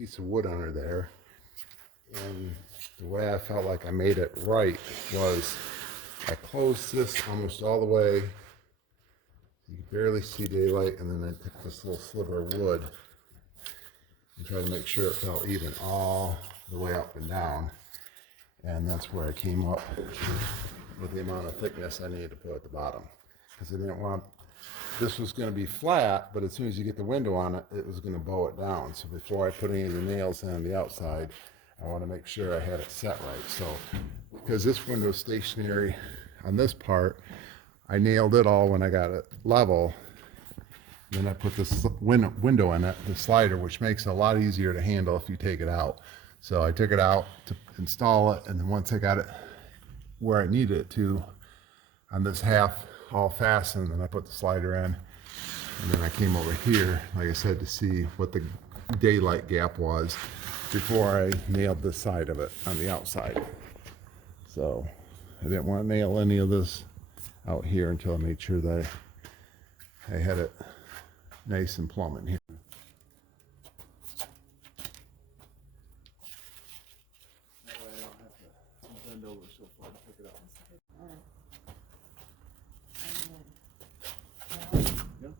piece of wood under there. And the way I felt like I made it right was I closed this almost all the way. You can barely see daylight, and then I took this little sliver of wood and tried to make sure it felt even all the way up and down. And that's where I came up with the amount of thickness I needed to put at the bottom. Because I didn't want, this was going to be flat, but as soon as you get the window on it, it was going to bow it down. So before I put any of the nails in on the outside, I want to make sure I had it set right. So because this window is stationary on this part, I nailed it all when I got it level. Then I put this window in it, the slider, which makes it a lot easier to handle if you take it out. So I took it out to install it, and then once I got it where I needed it to, on this half all fastened, and I put the slider in, and then I came over here, like I said, to see what the daylight gap was before I nailed this side of it on the outside. So I didn't want to nail any of this out here until I made sure that I had it nice and plumb in here. That way I don't have to bend over so far to pick it up. Yeah.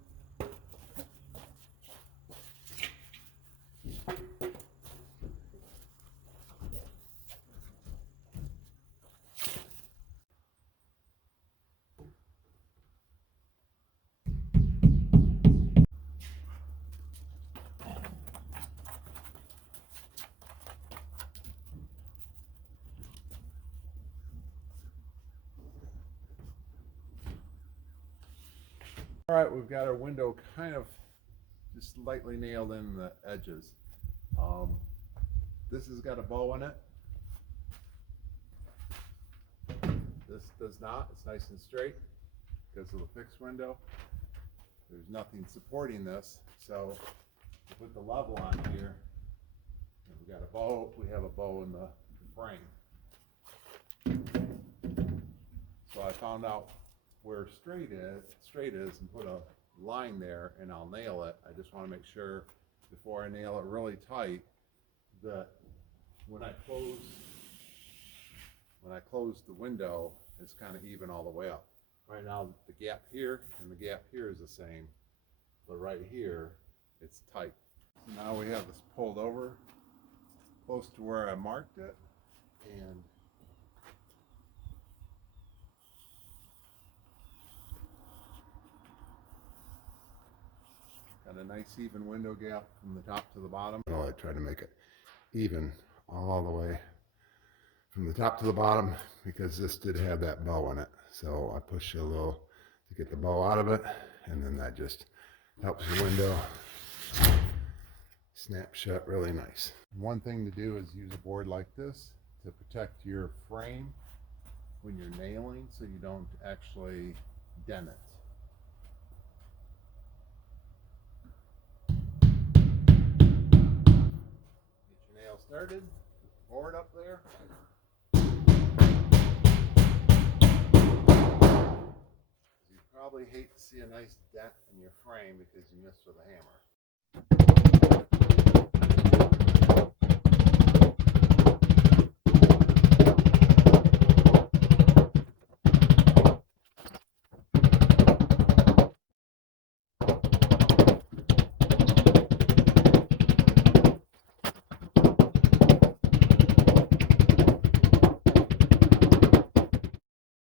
All right, we've got our window kind of just lightly nailed in the edges. This has got a bow in it. This does not. It's nice and straight because of the fixed window. There's nothing supporting this, so to put the level on here, we've got a bow. We have a bow in the frame. So I found out where straight is and put a line there, and I'll nail it. I just want to make sure before I nail it really tight that when I close the window, it's kind of even all the way up. Right now the gap here and the gap here is the same, but right here it's tight. So now we have this pulled over close to where I marked it, and got a nice even window gap from the top to the bottom. Well, I try to make it even all the way from the top to the bottom because this did have that bow in it. So I push a little to get the bow out of it, and then that just helps the window snap shut really nice. One thing to do is use a board like this to protect your frame when you're nailing so you don't actually dent it. Started, board up there. You probably hate to see a nice dent in your frame because you missed with a hammer.